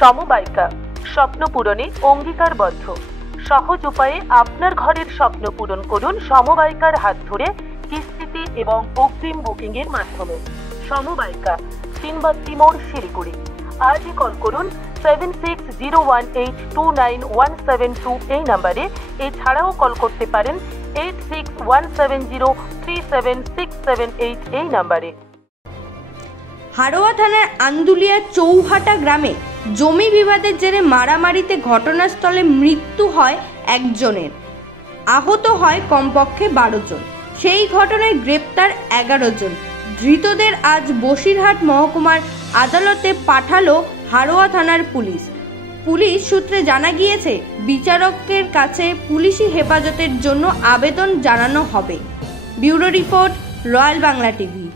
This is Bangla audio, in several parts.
সমবায়িকা স্বপ্ন পূরণে অঙ্গীকারবদ্ধ। সহজ উপায়ে আপনার ঘরের স্বপ্ন পূরণ করুন সমবায়িকার হাত ধরে কিস্তিতে এবং অগ্রিম বুকিং এর মাধ্যমে। সমবায়িকা, তিনবাত্তি মোড়, শিলিগুড়ি। আজই কল করুন 7601829172 এই নাম্বারে। এছাড়াও কল করতে পারেন 8617037678 এই নাম্বারে। হাড়োয়া থানার আন্দুলিয়া চৌহাটা গ্রামে জমি বিবাদের জেরে মারামারিতে ঘটনাস্থলে মৃত্যু হয় একজনের, আহত হয় কমপক্ষে 12 জন। সেই ঘটনায় গ্রেপ্তার 11 জন। ধৃতদের আজ বসিরহাট মহকুমার আদালতে পাঠালো হাড়োয়া থানার পুলিশ। পুলিশ সূত্রে জানা গিয়েছে, বিচারকের কাছে পুলিশি হেফাজতের জন্য আবেদন জানানো হবে। Bureau report, royal Bangla TV.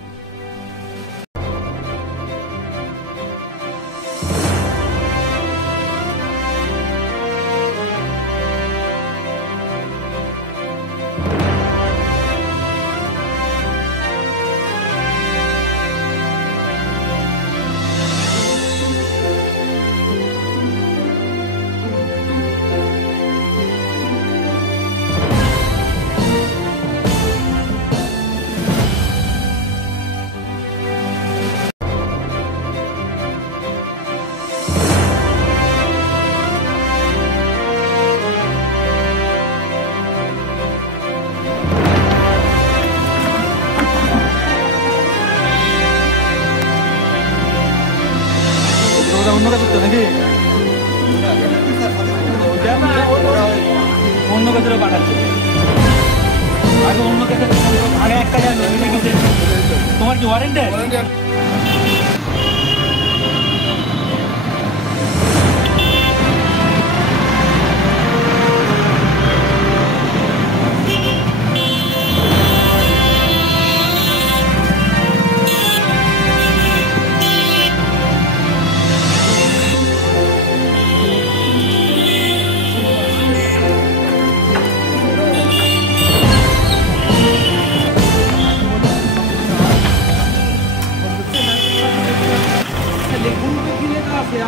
অন্য কাছে তো নাকি অন্য কাছে পাঠাচ্ছে আগে অন্য কাছে আগে একটা জানো তোমার কি ওয়ারেন্ট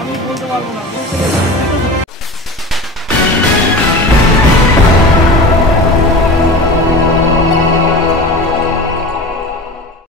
আমি বলতে পারবো না।